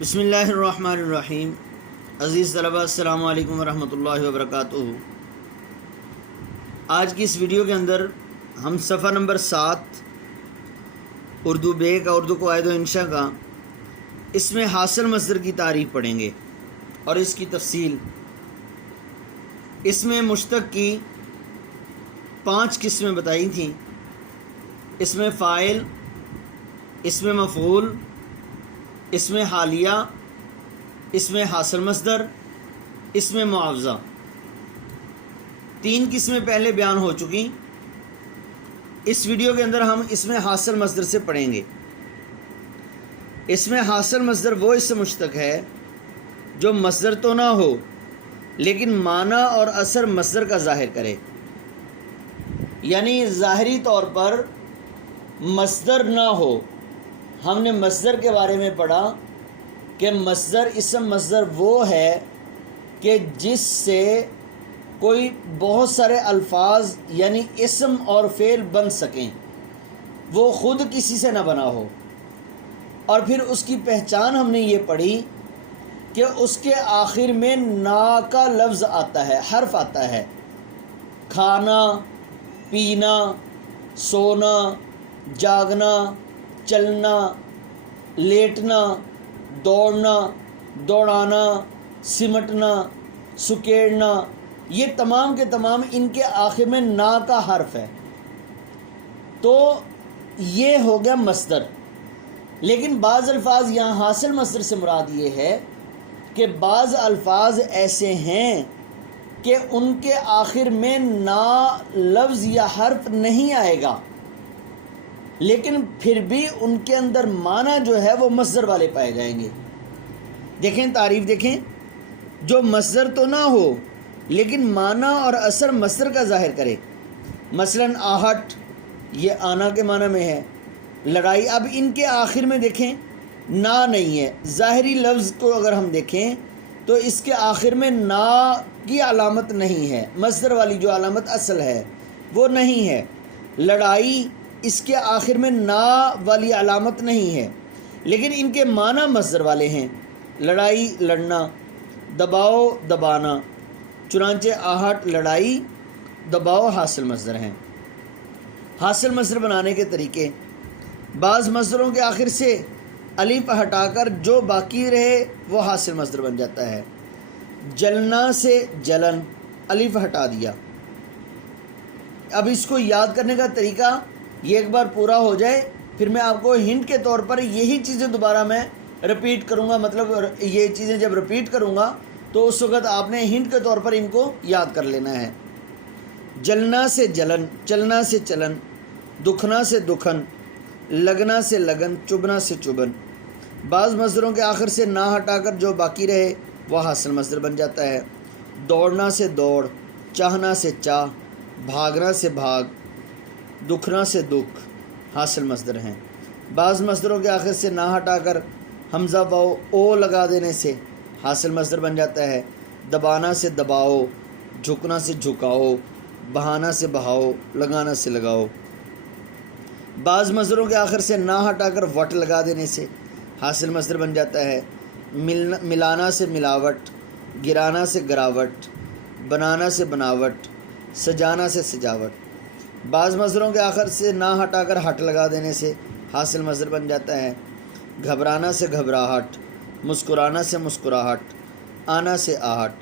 بسم اللہ الرحمن الرحیم۔ عزیز طلبہ السلام علیکم ورحمۃ اللہ وبرکاتہ۔ آج کی اس ویڈیو کے اندر ہم صفحہ نمبر 7 اردو بے کا اردو قواعد و انشاء کا اس میں حاصل مصدر کی تعریف پڑھیں گے اور اس کی تفصیل۔ اس میں مشتق کی 5 قسمیں بتائی تھیں۔ اس میں فاعل، اس میں مفعول، اس میں حالیہ، اس میں حاصل مصدر، اس میں معاوضہ۔ 3 قسمیں پہلے بیان ہو چکی۔ اس ویڈیو کے اندر ہم اس میں حاصل مصدر سے پڑھیں گے۔ اس میں حاصل مصدر وہ اس سے مشتق ہے جو مصدر تو نہ ہو لیکن معنی اور اثر مصدر کا ظاہر کرے، یعنی ظاہری طور پر مصدر نہ ہو۔ ہم نے مصدر کے بارے میں پڑھا کہ مصدر اسم مصدر وہ ہے کہ جس سے کوئی بہت سارے الفاظ یعنی اسم اور فعل بن سکیں، وہ خود کسی سے نہ بنا ہو۔ اور پھر اس کی پہچان ہم نے یہ پڑھی کہ اس کے آخر میں نا کا لفظ آتا ہے، حرف آتا ہے۔ کھانا، پینا، سونا، جاگنا، چلنا، لیٹنا، دوڑنا، دوڑانا، سمٹنا، سکیڑنا، یہ تمام کے تمام ان کے آخر میں نا کا حرف ہے، تو یہ ہو گیا مصدر۔ لیکن بعض الفاظ یہاں حاصل مصدر سے مراد یہ ہے کہ بعض الفاظ ایسے ہیں کہ ان کے آخر میں نا لفظ یا حرف نہیں آئے گا، لیکن پھر بھی ان کے اندر معنی جو ہے وہ مصدر والے پائے جائیں گے۔ دیکھیں تعریف دیکھیں، جو مصدر تو نہ ہو لیکن معنی اور اثر مصدر کا ظاہر کرے۔ مثلا آہٹ، یہ آنا کے معنی میں ہے۔ لڑائی، اب ان کے آخر میں دیکھیں نا نہیں ہے۔ ظاہری لفظ کو اگر ہم دیکھیں تو اس کے آخر میں نا کی علامت نہیں ہے، مصدر والی جو علامت اصل ہے وہ نہیں ہے۔ لڑائی، اس کے آخر میں نا والی علامت نہیں ہے، لیکن ان کے معنی مصدر والے ہیں۔ لڑائی، لڑنا، دباؤ، دبانا۔ چنانچہ آہٹ لڑائی، دباؤ حاصل مصدر ہیں۔ حاصل مصدر بنانے کے طریقے: بعض مصدروں کے آخر سے الف ہٹا کر جو باقی رہے وہ حاصل مصدر بن جاتا ہے۔ جلنا سے جلن، الف ہٹا دیا۔ اب اس کو یاد کرنے کا طریقہ یہ ایک بار پورا ہو جائے، پھر میں آپ کو ہنٹ کے طور پر یہی چیزیں دوبارہ میں رپیٹ کروں گا، مطلب یہ چیزیں جب رپیٹ کروں گا تو اس وقت آپ نے ہنٹ کے طور پر ان کو یاد کر لینا ہے۔ جلنا سے جلن، چلنا سے چلن، دکھنا سے دکھن، لگنا سے لگن، چبھنا سے چبھن۔ بعض مصدروں کے آخر سے نہ ہٹا کر جو باقی رہے وہ حاصل مصدر بن جاتا ہے۔ دوڑنا سے دوڑ، چاہنا سے چاہ، بھاگنا سے بھاگ، دکھنا سے دکھ حاصل مصدر ہیں۔ بعض مصدروں کے آخر سے نہ ہٹا کر حمزہ واو او لگا دینے سے حاصل مصدر بن جاتا ہے۔ دبانا سے دباؤ، جھکنا سے جھکاؤ، بہانا سے بہاؤ، لگانا سے لگاؤ۔ بعض مصدروں کے آخر سے نہ ہٹا کر وٹ لگا دینے سے حاصل مصدر بن جاتا ہے۔ ملانا سے ملاوٹ، گرانا سے گراوٹ، بنانا سے بناوٹ، سجانا سے سجاوٹ۔ بعض مصدروں کے آخر سے نہ ہٹا کر ہٹ لگا دینے سے حاصل مصدر بن جاتا ہے۔ گھبرانا سے گھبراہٹ، مسکرانا سے مسکراہٹ، آنا سے آہٹ۔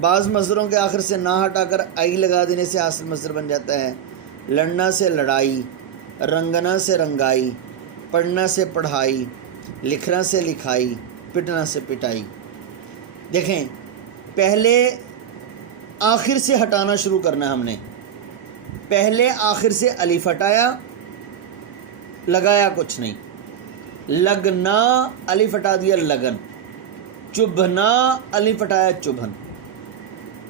بعض مصدروں کے آخر سے نہ ہٹا کر آئی لگا دینے سے حاصل مصدر بن جاتا ہے۔ لڑنا سے لڑائی، رنگنا سے رنگائی، پڑھنا سے پڑھائی، لکھنا سے لکھائی، پٹنا سے پٹائی۔ دیکھیں، پہلے آخر سے ہٹانا شروع کرنا ہے ہم نے۔ پہلے آخر سے الف ہٹایا، لگایا کچھ نہیں۔ لگنا، الف ہٹا دیا لگن۔ چبھنا، الف ہٹایا چبھن۔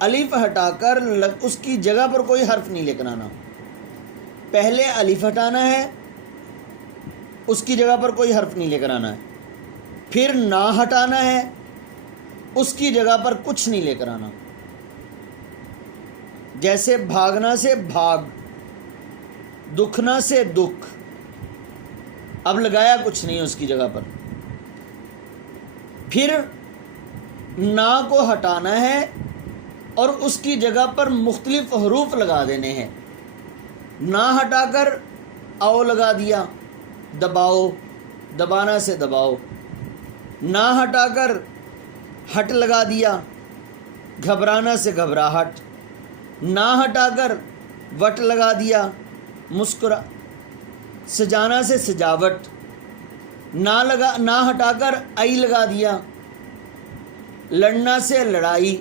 الف ہٹا کر اس کی جگہ پر کوئی حرف نہیں لے کر آنا۔ پہلے الف ہٹانا ہے، اس کی جگہ پر کوئی حرف نہیں لے کر آنا ہے۔ پھر نہ ہٹانا ہے، اس کی جگہ پر کچھ نہیں لے کر آنا۔ جیسے بھاگنا سے بھاگ، دکھنا سے دکھ، اب لگایا کچھ نہیں ہے اس کی جگہ پر۔ پھر نا کو ہٹانا ہے اور اس کی جگہ پر مختلف حروف لگا دینے ہیں. نا ہٹا کر او لگا دیا، دباؤ، دبانا سے دباؤ. نا ہٹا کر ہٹ لگا دیا، گھبرانا سے گھبراہٹ. نا ہٹا کر وٹ لگا دیا، مسکرا. سجانا سے سجاوٹ. نا ہٹا کر آئی لگا دیا، لڑنا سے لڑائی.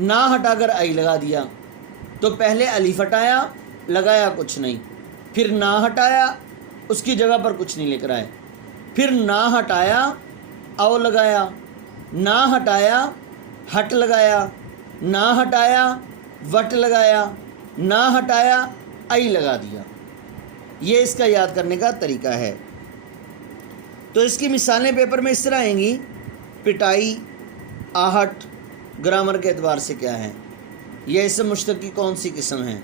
نا ہٹا کر آئی لگا دیا تو پہلے الف ہٹایا، لگایا کچھ نہیں، پھر نا ہٹایا، اس کی جگہ پر کچھ نہیں لکھ رہا ہے، پھر نا ہٹایا، او لگایا، نا ہٹایا، ہٹ لگایا، نا ہٹایا، وٹ لگایا، نا ہٹایا، آئی لگا دیا. یہ اس کا یاد کرنے کا طریقہ ہے. تو اس کی مثالیں پیپر میں اس طرح آئیں گی: پٹائی، آہٹ. گرامر کے اعتبار سے کیا ہے؟ یہ اسم مشتق کی کون سی قسم ہے؟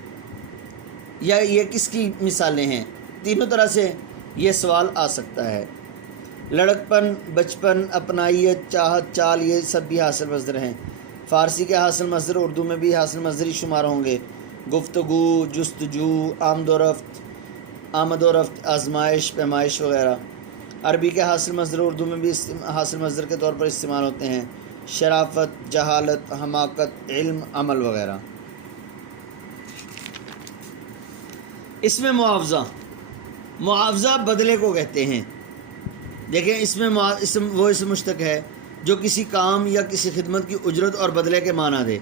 یا یہ کس کی مثالیں ہیں؟ تینوں طرح سے یہ سوال آ سکتا ہے. لڑکپن، بچپن، اپنائیت، چاہت، چال، یہ سب بھی حاصل مصدر ہیں. فارسی کے حاصل مصدر اردو میں بھی حاصل مصدر ہی شمار ہوں گے. گفتگو، جستجو، آمد و رفت، آزمائش، پیمائش وغیرہ. عربی کے حاصل مصدر اردو میں بھی حاصل مصدر کے طور پر استعمال ہوتے ہیں. شرافت، جہالت، حماقت، علم، عمل وغیرہ. اس میں معاوضہ بدلے کو کہتے ہیں. دیکھیں اس میں وہ اسم مشتق ہے جو کسی کام یا کسی خدمت کی اجرت اور بدلے کے معنی دے.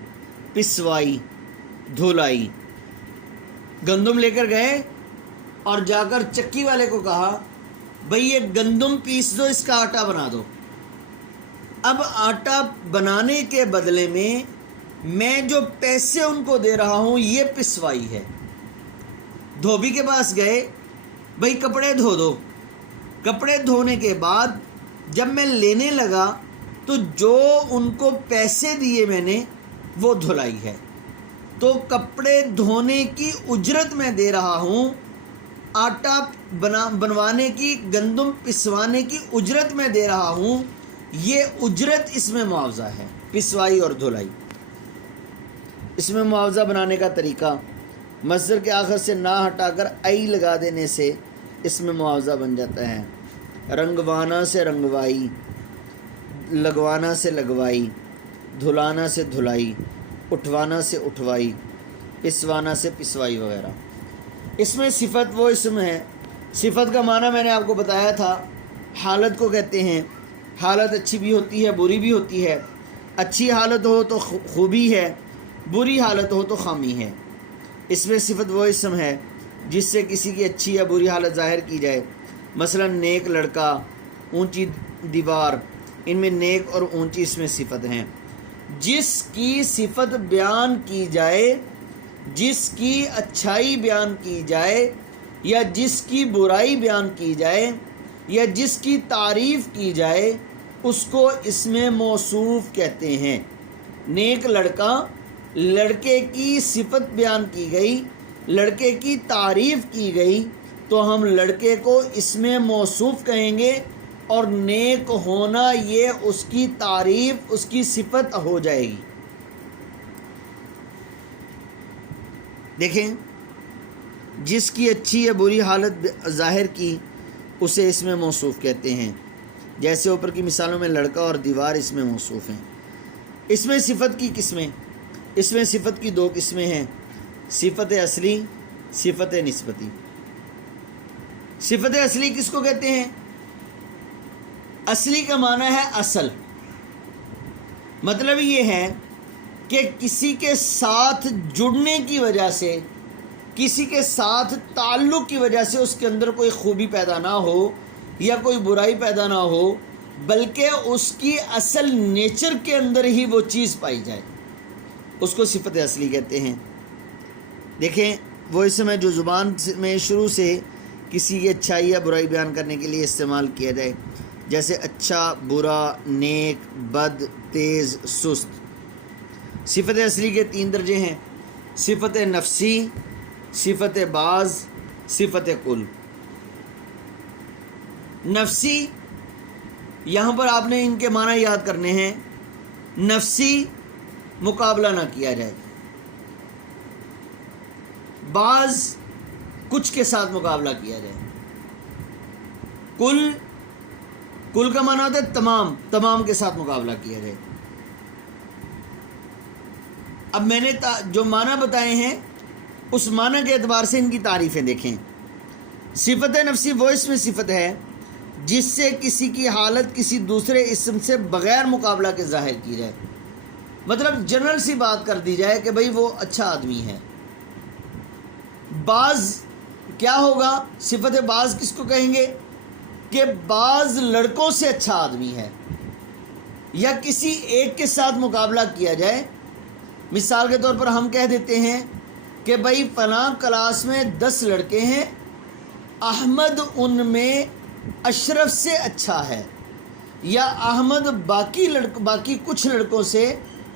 پسوائی، دھولائی. گندم لے کر گئے اور جا کر چکی والے کو کہا بھئی یہ گندم پیس دو، اس کا آٹا بنا دو. اب آٹا بنانے کے بدلے میں جو پیسے ان کو دے رہا ہوں یہ پسوائی ہے. دھوبی کے پاس گئے، بھئی کپڑے دھو دو. کپڑے دھونے کے بعد جب میں لینے لگا تو جو ان کو پیسے دیے میں نے وہ دھلائی ہے. تو کپڑے دھونے کی اجرت میں دے رہا ہوں، آٹا بنوانے کی، گندم پسوانے کی اجرت میں دے رہا ہوں. یہ اجرت اس میں معاوضہ ہے، پسوائی اور دھلائی. اس میں معاوضہ بنانے کا طریقہ: مصدر کے آخر سے نا ہٹا کر ای لگا دینے سے اس میں معاوضہ بن جاتا ہے. رنگوانا سے رنگوائی، لگوانا سے لگوائی، دھلانا سے دھلائی، اٹھوانا سے اٹھوائی، پسوانا سے پسوائی وغیرہ. اس میں صفت وہ اسم ہے. صفت کا معنی میں نے آپ کو بتایا تھا، حالت کو کہتے ہیں. حالت اچھی بھی ہوتی ہے، بری بھی ہوتی ہے. اچھی حالت ہو تو خوبی ہے، بری حالت ہو تو خامی ہے. اس میں صفت وہ اسم ہے جس سے کسی کی اچھی یا بری حالت ظاہر کی جائے. مثلا نیک لڑکا، اونچی دیوار. ان میں نیک اور اونچی اس میں صفت ہیں. جس کی صفت بیان کی جائے، جس کی اچھائی بیان کی جائے یا جس کی برائی بیان کی جائے یا جس کی تعریف کی جائے اس کو اسم موصوف کہتے ہیں. نیک لڑکا، لڑکے کی صفت بیان کی گئی، لڑکے کی تعریف کی گئی تو ہم لڑکے کو اسم موصوف کہیں گے، اور نیک ہونا یہ اس کی تعریف، اس کی صفت ہو جائے گی. دیکھیں، جس کی اچھی یا بری حالت ظاہر کی اسے اسم موصوف کہتے ہیں. جیسے اوپر کی مثالوں میں لڑکا اور دیوار اسم موصوف ہیں. اس میں صفت کی قسمیں: اس میں صفت کی دو قسمیں ہیں، صفت اصلی، صفت نسبتی. صفت اصلی کس کو کہتے ہیں؟ اصلی کا معنی ہے اصل. مطلب یہ ہے کہ کسی کے ساتھ جڑنے کی وجہ سے، کسی کے ساتھ تعلق کی وجہ سے اس کے اندر کوئی خوبی پیدا نہ ہو یا کوئی برائی پیدا نہ ہو، بلکہ اس کی اصل نیچر کے اندر ہی وہ چیز پائی جائے، اس کو صفت اصلی کہتے ہیں. دیکھیں، وہ اسم ہے جو زبان میں شروع سے کسی کی اچھائی یا برائی بیان کرنے کے لیے استعمال کیا جائے. جیسے اچھا، برا، نیک، بد، تیز، سست. صفت اصلی کے 3 درجے ہیں: صفت نفسی، صفت بعض، صفت کل. نفسی یہاں پر آپ نے ان کے معنی یاد کرنے ہیں. نفسی مقابلہ نہ کیا جائے. بعض کچھ کے ساتھ مقابلہ کیا جائے. کل کا معنی ہوتا ہے تمام کے ساتھ مقابلہ کیا جائے. اب میں نے جو معنی بتائے ہیں اس معنی کے اعتبار سے ان کی تعریفیں دیکھیں. صفت نفسی وہ اسم صفت ہے جس سے کسی کی حالت کسی دوسرے اسم سے بغیر مقابلہ کے ظاہر کی جائے. مطلب جنرل سی بات کر دی جائے کہ بھئی وہ اچھا آدمی ہے. بعض کیا ہوگا؟ صفت بعض کس کو کہیں گے؟ کہ بعض لڑکوں سے اچھا آدمی ہے، یا کسی ایک کے ساتھ مقابلہ کیا جائے. مثال کے طور پر ہم کہہ دیتے ہیں کہ بھئی فلاں کلاس میں 10 لڑکے ہیں، احمد ان میں اشرف سے اچھا ہے، یا احمد باقی کچھ لڑکوں سے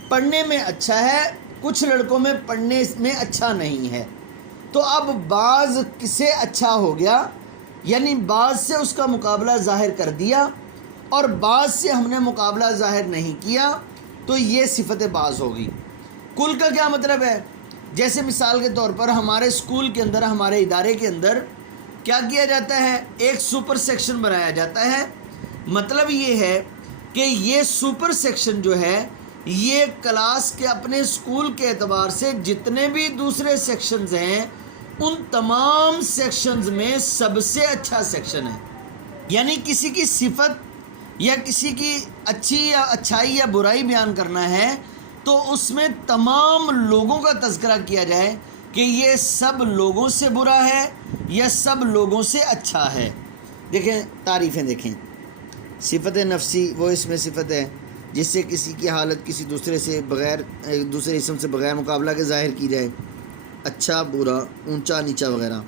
پڑھنے میں اچھا ہے، کچھ لڑکوں میں پڑھنے میں اچھا نہیں ہے. تو اب بعض سے اچھا ہو گیا، یعنی بعض سے اس کا مقابلہ ظاہر کر دیا اور بعض سے ہم نے مقابلہ ظاہر نہیں کیا، تو یہ صفت بعض ہوگی. کل کا کیا مطلب ہے؟ جیسے مثال کے طور پر ہمارے اسکول کے اندر، ہمارے ادارے کے اندر کیا کیا جاتا ہے؟ ایک سپر سیکشن بنایا جاتا ہے. مطلب یہ ہے کہ یہ سپر سیکشن جو ہے یہ کلاس کے اپنے اسکول کے اعتبار سے جتنے بھی دوسرے سیکشنز ہیں ان تمام سیکشنز میں سب سے اچھا سیکشن ہے. یعنی کسی کی صفت یا کسی کی اچھائی یا برائی بیان کرنا ہے تو اس میں تمام لوگوں کا تذکرہ کیا جائے کہ یہ سب لوگوں سے برا ہے یا سب لوگوں سے اچھا ہے. دیکھیں تعریفیں دیکھیں. صفت نفسی وہ اس میں صفت ہے جس سے کسی کی حالت کسی دوسرے اسم سے بغیر مقابلہ کے ظاہر کی جائے، اچھا برا اونچا نیچا وغیرہ.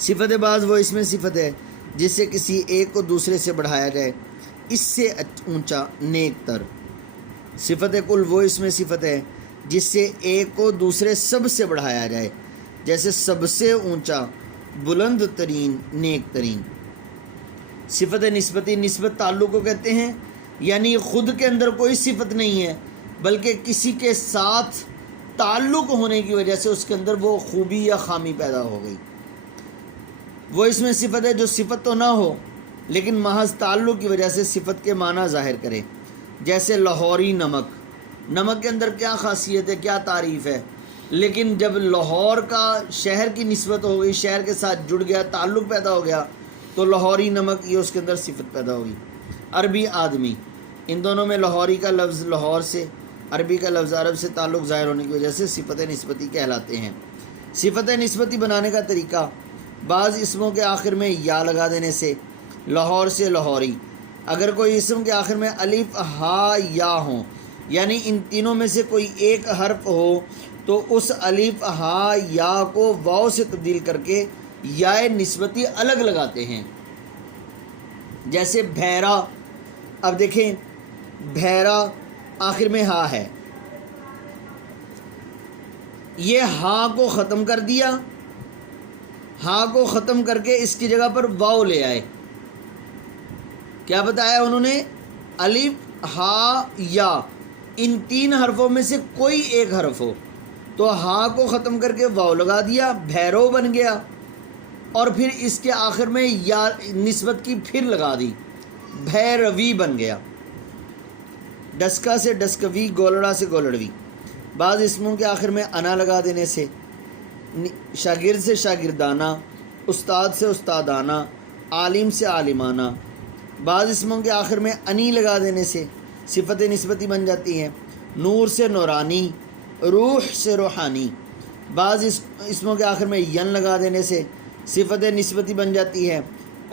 صفت بعض وہ اس میں صفت ہے جس سے کسی ایک کو دوسرے سے بڑھایا جائے، اس سے اونچا نیک تر. صفت کل وہ اس میں صفت ہے جس سے ایک کو دوسرے سب سے بڑھایا جائے، جیسے سب سے اونچا، بلند ترین، نیک ترین. صفت نسبتی نسبت تعلق کو کہتے ہیں، یعنی خود کے اندر کوئی صفت نہیں ہے بلکہ کسی کے ساتھ تعلق ہونے کی وجہ سے اس کے اندر وہ خوبی یا خامی پیدا ہو گئی. وہ اس میں صفت ہے جو صفت تو نہ ہو لیکن محض تعلق کی وجہ سے صفت کے معنی ظاہر کرے. جیسے لاہوری نمک کے اندر کیا خاصیت ہے، کیا تعریف ہے، لیکن جب لاہور کا شہر کی نسبت ہو گئی، شہر کے ساتھ جڑ گیا، تعلق پیدا ہو گیا تو لاہوری نمک یہ اس کے اندر صفت پیدا ہوگی. عربی آدمی، ان دونوں میں لاہوری کا لفظ لاہور سے، عربی کا لفظ عرب سے تعلق ظاہر ہونے کی وجہ سے صفت نسبتی کہلاتے ہیں. صفت نسبتی بنانے کا طریقہ، بعض اسموں کے آخر میں یا لگا دینے سے. لاہور سے لاہوری. اگر کوئی اسم کے آخر میں الف ہا یا ہوں، یعنی ان تینوں میں سے کوئی ایک حرف ہو تو اس الف ہا یا کو واو سے تبدیل کر کے یا نسبتی الگ لگاتے ہیں. جیسے بھیرا. اب دیکھیں بھیرا آخر میں ہا ہے، یہ ہا کو ختم کر دیا، ہا کو ختم کر کے اس کی جگہ پر واو لے آئے. کیا بتایا انہوں نے؟ الف ہا یا، ان 3 حرفوں میں سے کوئی ایک حرف ہو تو ہا کو ختم کر کے واو لگا دیا، بھیرو بن گیا، اور پھر اس کے آخر میں یا نسبت کی پھر لگا دی، بھیروی بن گیا. ڈسکا سے ڈسکوی، گولڑا سے گولڑوی. بعض اسموں کے آخر میں انا لگا دینے سے. شاگرد سے شاگردانہ، استاد سے استادانہ، عالم سے عالمانہ. بعض اسموں کے آخر میں انی لگا دینے سے صفت نسبتی بن جاتی ہے. نور سے نورانی، روح سے روحانی. بعض اسموں کے آخر میں ین لگا دینے سے صفت نسبتی بن جاتی ہے.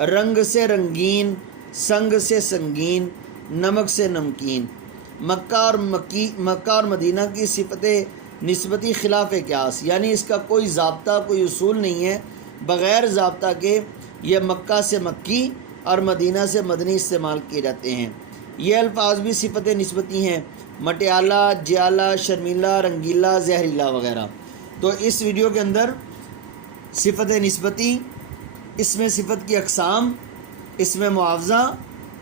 رنگ سے رنگین، سنگ سے سنگین، نمک سے نمکین. مکہ اور مدینہ کی صفت نسبتی خلاف قیاس، یعنی اس کا کوئی ضابطہ، کوئی اصول نہیں ہے، بغیر ضابطہ کے یہ مکہ سے مکی اور مدینہ سے مدنی استعمال کیے جاتے ہیں. یہ الفاظ بھی صفت نسبتی ہیں، مٹیالہ، جیالہ، شرمیلا، رنگیلا، زہریلا وغیرہ. تو اس ویڈیو کے اندر صفت نسبتی، اس میں صفت کی اقسام، اس میں معاوضہ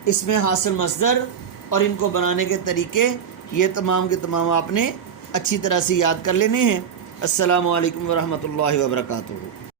اسم حاصل مصدر اور ان کو بنانے کے طریقے یہ تمام کے تمام آپ نے اچھی طرح سے یاد کر لینے ہیں۔ السلام علیکم ورحمۃ اللہ وبرکاتہ۔